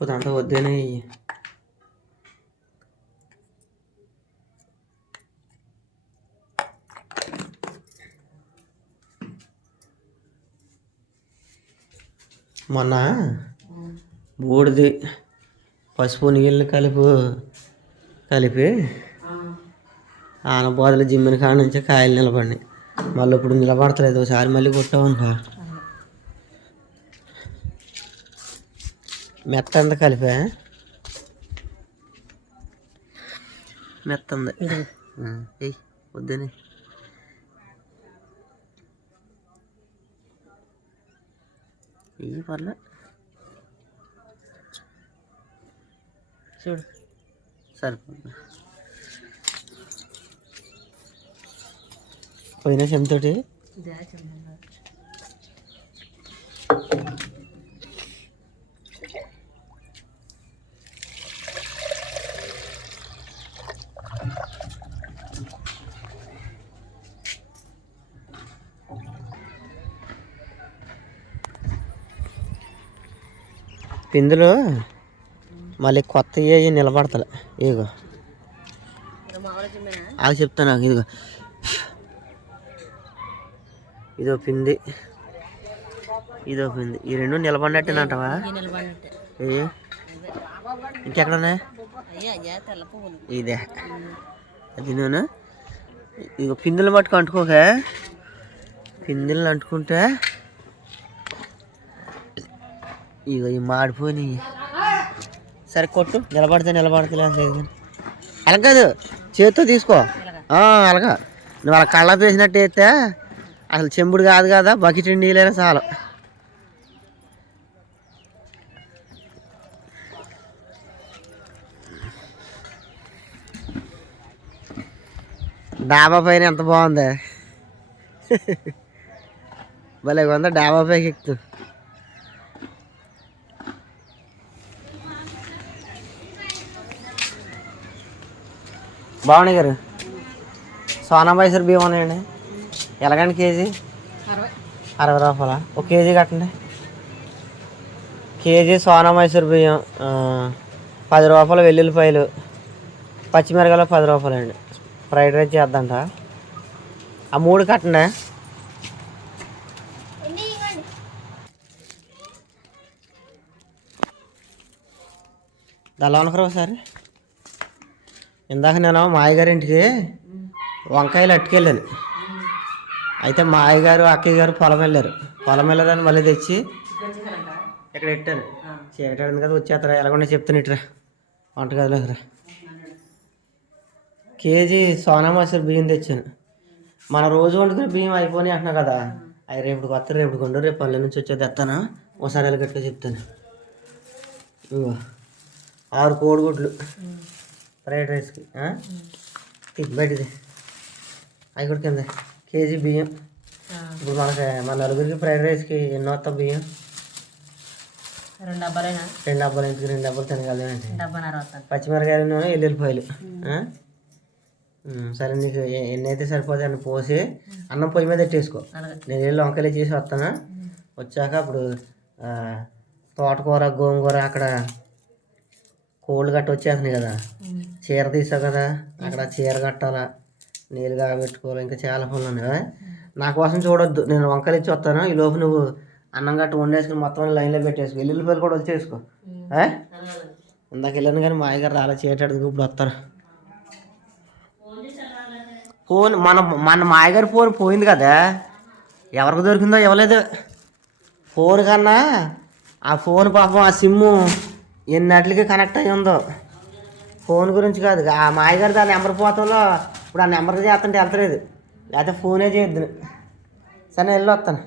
కొద్దంతా వద్దేనే మొన్న బూడిది పసుపు నీళ్ళు కలుపు కలిపి ఆనబోదల జిమ్మిన కాడ నుంచి కాయలు నిలబడినాయి. మళ్ళీ ఇప్పుడు నిలబడతలేదు. ఒకసారి మళ్ళీ కొట్టామనుకో మెత్త అంత కలిపా మెత్త ఉంది ఎయ్ వద్దని. ఇవి పర్లే. చూడు. సరిపోతుంది పోయిన చెంతోటి పిందులు మళ్ళీ కొత్త అయ్యి నిలబడతలే. ఇదిగో. ఆగి చెప్తాను ఇదిగో. ఇదో పిండి. ఇదో పిండి. ఈ రెండు నిలబడినట్టేనంటావా ఏ? ఇంకెక్కడ ఉన్నాయి ఇదే. అది నేను ఇక పిందులు పట్టుకు అంటుకోక. పిందులు అంటుకుంటే ఇగో ఈ మాడిపోయి సరే కొట్టు. నిలబడితే నిలబడతలే అసలు అలా కాదు చేత్తో తీసుకో. ఆ, అలాగా. నువ్వు అలా కళ్ళ వేసినట్టు అయితే అసలు చెంబుడు కాదు కదా బకెట్ నీళ్ళైనా చాలు. డాబా పైన ఎంత బాగుంది. భలే ఉందా డాబా పైకి ఎక్కుతూ బాగున్నాయి గారు. సోనా మైసూర్ బియ్యం ఉన్నాయండి. ఎలాగండి కేజీ? అరవై రూపాయల? ఒక కేజీ కట్టండి. కేజీ సోనా మైసూర్ బియ్యం పది రూపాయలు వెల్లుల్లిపాయలు. పచ్చిమిరకాయలు పది రూపాయలు అండి ఫ్రైడ్ రైస్ చేద్దంట. ఆ మూడు కట్టండి. దళ ఉన్నారు ఒకసారి ఇందాక నేను మా అయ్యగారింటికి వంకాయలు అట్టుకెళ్ళాను. అయితే మా అయ్యగారు అక్కయ్య గారు పొలం వెళ్ళారు. పొలం వెళ్ళారని మళ్ళీ తెచ్చి ఇక్కడ పెట్టాను చీకటాడింది కదా వచ్చేస్తారా? ఎలాగొండ చెప్తాను ఇట్రా వంటగదిలోకి రా. కేజీ సోనా మసూరి బియ్యం తెచ్చాను. మన రోజు వండుకున్న బియ్యం అయిపోయి అంటున్నా కదా. అవి రేపు కొత్త రేపు కొండు రేపు పల్లె నుంచి వచ్చేది తెస్తాను ఒకసారి ఎలా చెప్తాను. ఆరు కోడిగుడ్లు. ఫ్రైడ్ రైస్కి ఇది బయటిది. అవి కూడా కింద. కేజీ బియ్యం. ఇప్పుడు మనకి మన నలుగురికి ఫ్రైడ్ రైస్కి ఎన్నో వస్తాం బియ్యం? రెండు డబ్బాలైనా? రెండు డబ్బాలు ఇంటికి రెండు డబ్బాలు వస్తాను పచ్చిమిరకాయలు నూనె ఎల్లుల్లిపాయలు సరే నీకు ఎ- ఎన్ని అయితే సరిపోతాయి అన్ని పోసి అన్నం పొయ్యి మీద పెట్టేసుకో. నేను వెళ్ళి వంకాయలు చేసి వస్తాను? వచ్చాక అప్పుడు తోటకూర గోంగూర అక్కడ కోళ్ళు గట్ట వచ్చేస్తున్నాయి కదా చీర తీసావు కదా అక్కడ చీర కట్టాలా నీళ్ళు కాబెట్టుకోవాలి ఇంకా చాలా పనులు ఉన్నాయి కదా. నా కోసం చూడొద్దు నేను వంకాయలు ఇచ్చి వస్తాను. ఈ లోపు నువ్వు అన్నం గట్ట వండేసుకుని మొత్తం లైన్లో పెట్టేసుకో. ఎల్లుల్లిపాయలు కూడా వచ్చేసుకో? ఇందాక వెళ్ళాను కానీ మా అయ్యగారు రాలే చేయటానికి ఇప్పుడు వస్తారు. ఫోన్ మన మన మాయగారి ఫోన్ పోయింది కదా. ఎవరికి దొరికిందో ఇవ్వలేదు. ఫోన్ కన్నా ఆ ఫోన్ పాపం ఆ సిమ్ము ఎన్నట్లకి కనెక్ట్ అయ్యి ఉందో? ఫోన్ గురించి కాదు. ఆ మాయగారు దాని నెంబర్ పోతంలో ఇప్పుడు ఆ నెంబర్కి చేస్తుంటే వెళ్తలేదు. లేకపోతే ఫోనే చేయొద్దు సరే వెళ్ళి వస్తాను.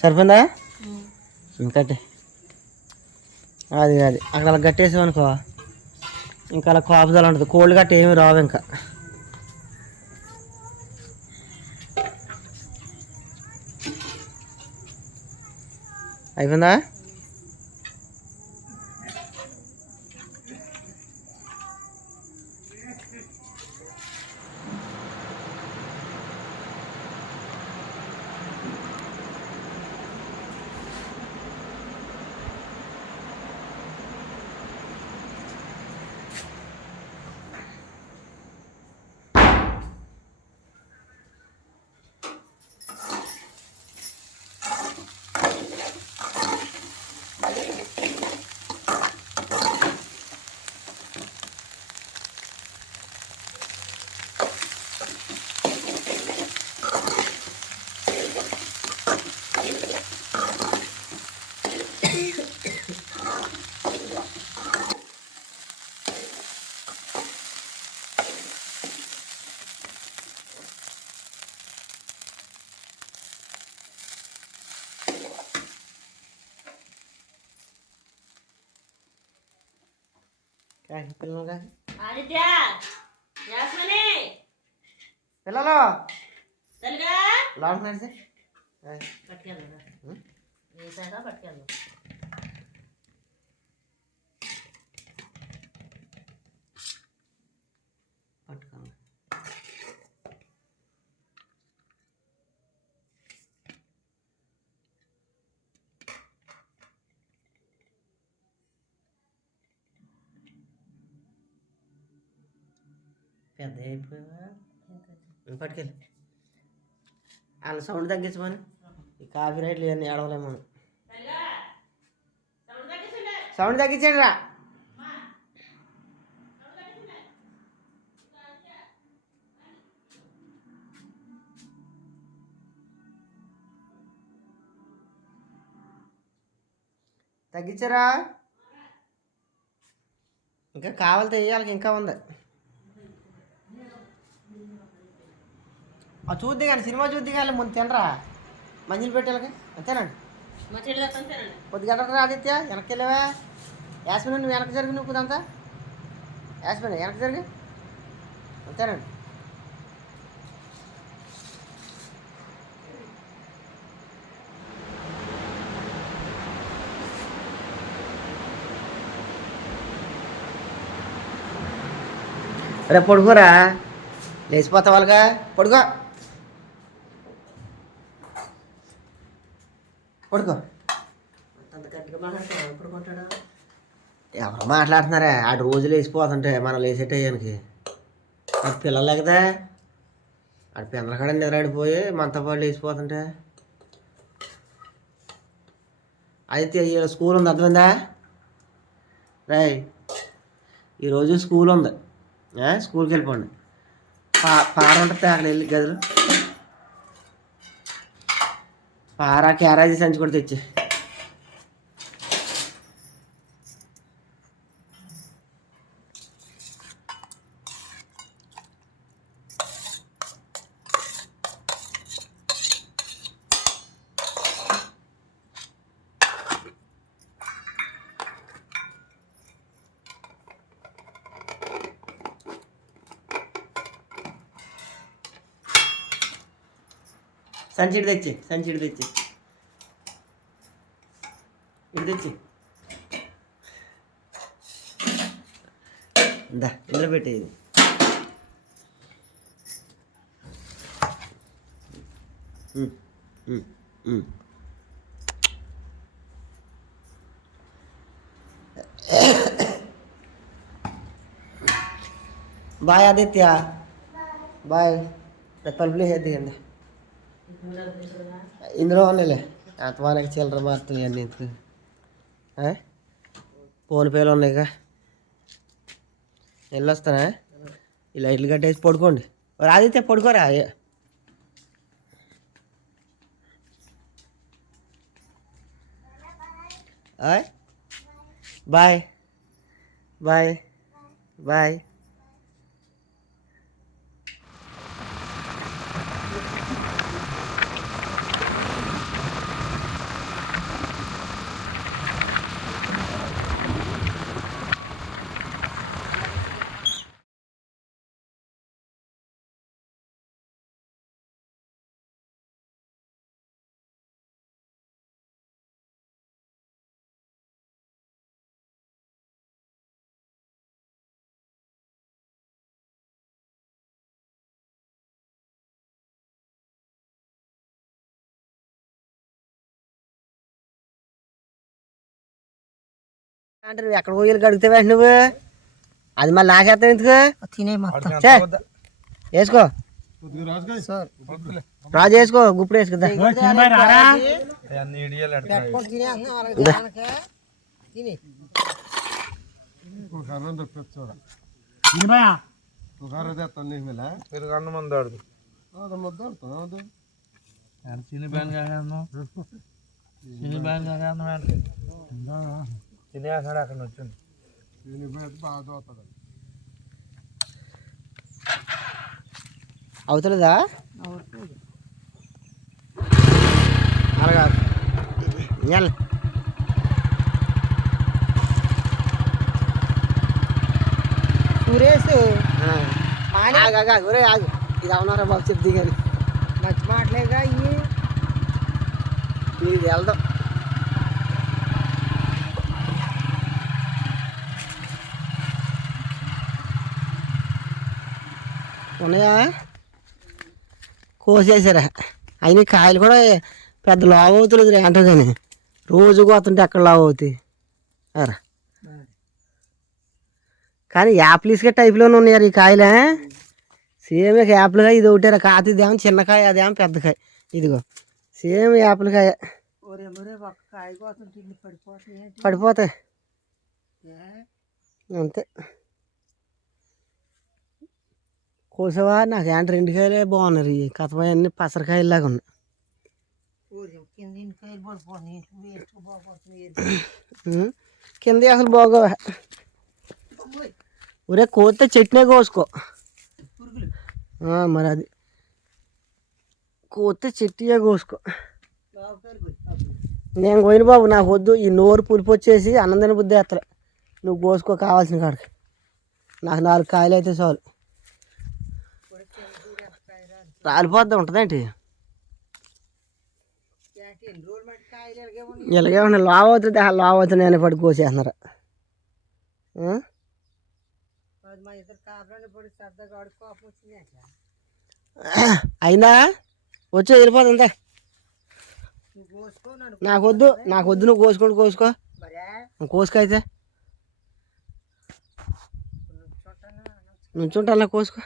సరిపోయిందా? ఇంకటే. అది అది. అక్కడ అలా కట్టేసాం అనుకో ఇంకా అలా కాపుదల ఉంటుంది. కోల్డ్ గట్ట ఏమి రావు ఇంకా. అయిపోయిందా? काय तर मग काय आणि त्या यास म्हणे त्याला ला चल का लावणार काय पटक्या हं? यायचा का पटक्या పెద్ద అయిపోయావా? పట్టుకెళ్ళి. వాళ్ళ సౌండ్ తగ్గించమని. ఈ కాఫీ రైట్లు ఇవన్నీ ఏడవలేము మనం. సౌండ్ తగ్గించండి రా తగ్గించరా? ఇంకా కావాలి తెయ్యాలి ఇంకా ఉంది. చూద్ది కానీ సినిమా చూద్ది కానీ ముందు తినరా? మంజులు పెట్టాలకి అంతేనండి. కొద్దిగా ఆదిత్య వెనక్కి వెళ్ళావా? యాస్మిన్ నువ్వు వెనక్కి జరిగి నువ్వు అంతా యాస్మిన్ వెనక్కి జరిగి? అంతేనండి. రేపు పడుకోరా లేచిపోతా వాళ్ళగా. పడుకో పడుకో ఎవరు మాట్లాడుతున్నారా? ఆడు రోజులు వేసిపోతుంటే మనం లేసేటయ్యానికి అది పిల్లలే కదా ఆడు పిల్లల కాడ నిద్రాడిపోయి మనతో పాటు లేచిపోతుంటే అయితే ఈరోజు స్కూల్ ఉంది అర్థమైందా? రాయ్ ఈరోజు స్కూల్ ఉంది. స్కూల్కి వెళ్ళిపోండి. పా ఉంటుంది అక్కడ వెళ్ళి గదులు. పారా క్యారేజీ సంచి కూడా తెచ్చి. సంచిడి తెచ్చి సంచిడి తెచ్చి ఇది తెచ్చి ఇందా ఇందులో పెట్టి ఇది um, um, um. Bye Aditya bye తలుపులు వేద్దండి ఇందులో ఉన్నాయిలే అంతమానకి చిల్లర మారుతుంది అన్నీ ఇందుకు ఫోన్పేలు ఉన్నాయిగా వెళ్ళొస్తానా ఇలా ఇల్లు కట్టేసి పడుకోండి. రాదితే పడుకోరా? ఆయ్. బాయ్. బాయ్. బాయ్. అంటే నువ్వు ఎక్కడ పోయి గడుగుతావా నువ్వు. అది మళ్ళీ నాకేస్తావు ఎందుకు? తినే మొత్తం. వేసుకో. రాజు వేసుకో గుప్పుడు వేసుకుందా చిన్ని బ్యాన్ కాదు చిన్ని బ్యాన్ కాదు తినేసాడు అక్కడ వచ్చింది అవుతలేదా? అలాగా. సురేష్. ఆ. ఆగు. ఇది అవునారా బాబు చెప్తే కానీ ఇవి ఇది వెళ్దాం. ఉన్నాయా? కోసేసారా? అయిన కాయలు కూడా పెద్ద లావు అవుతులేదు ఏంటో కానీ రోజు కోతుంటే ఎక్కడ లావు అవుతాయి? అరా. కానీ యాప్లీస్గా టైప్లోనే ఉన్నాయి ఈ కాయలే. సేమ్ యాప్లుగా ఇది ఒకటే కాత ఇదేమో చిన్న కాయ అదేమో పెద్ద కాయ. ఇదిగో సేమ్ యాప్లు కాయ. పడిపోతాయి అంతే. కోసవా? నాకు ఏంటి రెండు కాయలే బాగున్నారు ఈ కథమన్నీ పసరకాయలాగా ఉన్నాయి. కింద అసలు బాగోవా. ఒరే కోతే చట్నీ కోసుకో. మరి అది. కోతే చట్నీయే కోసుకో. నేను పోయిన బాబు నాకు వద్దు. ఈ నోరు పులిపి వచ్చేసి అన్నం తిన బుద్ధి ఎత్తలే. నువ్వు కోసుకో కావాల్సిన కాడికి. నాకు నాలుగు కాయలు అయితే చాలు. రాలిపోద్ది ఉంటుందేంటి? ఇలాగే ఉన్నాయి. లావ్ అవుతుంది లావ్ అవుతుంది అని పడి కోసేస్తున్నారు. అయినా వచ్చి వెళ్ళిపోతుంది అంతే. నాకు వద్దు నాకు వద్దు నువ్వు కోసుకోండి కోసుకో. కోసుకో అయితే. నుంచుంటా కోసుకో.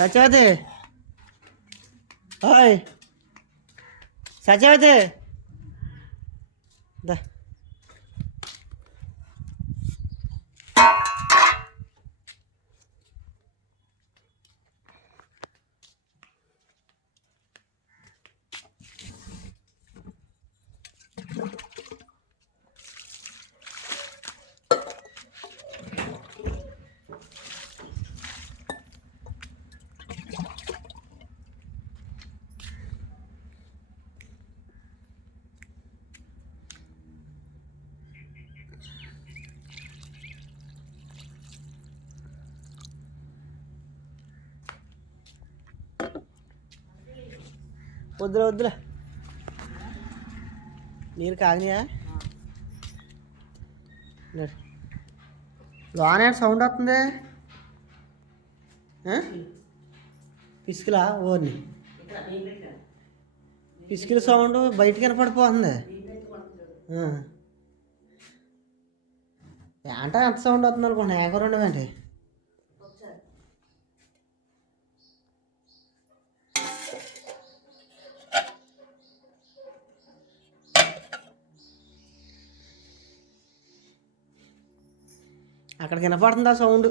小舅子。哎小舅子。వద్దులే వద్దులే. నీరు కాగినాయా? లోనే సౌండ్ వస్తుంది. పిసుకులా? ఓర్ని. పిసుకుల సౌండ్ బయటికి కనపడిపోతుంది ఆ. ఏంటో ఎంత సౌండ్ వస్తుంది అనుకోండి ఏకో రెండు అక్కడ కనపడుతుందా సౌండ్?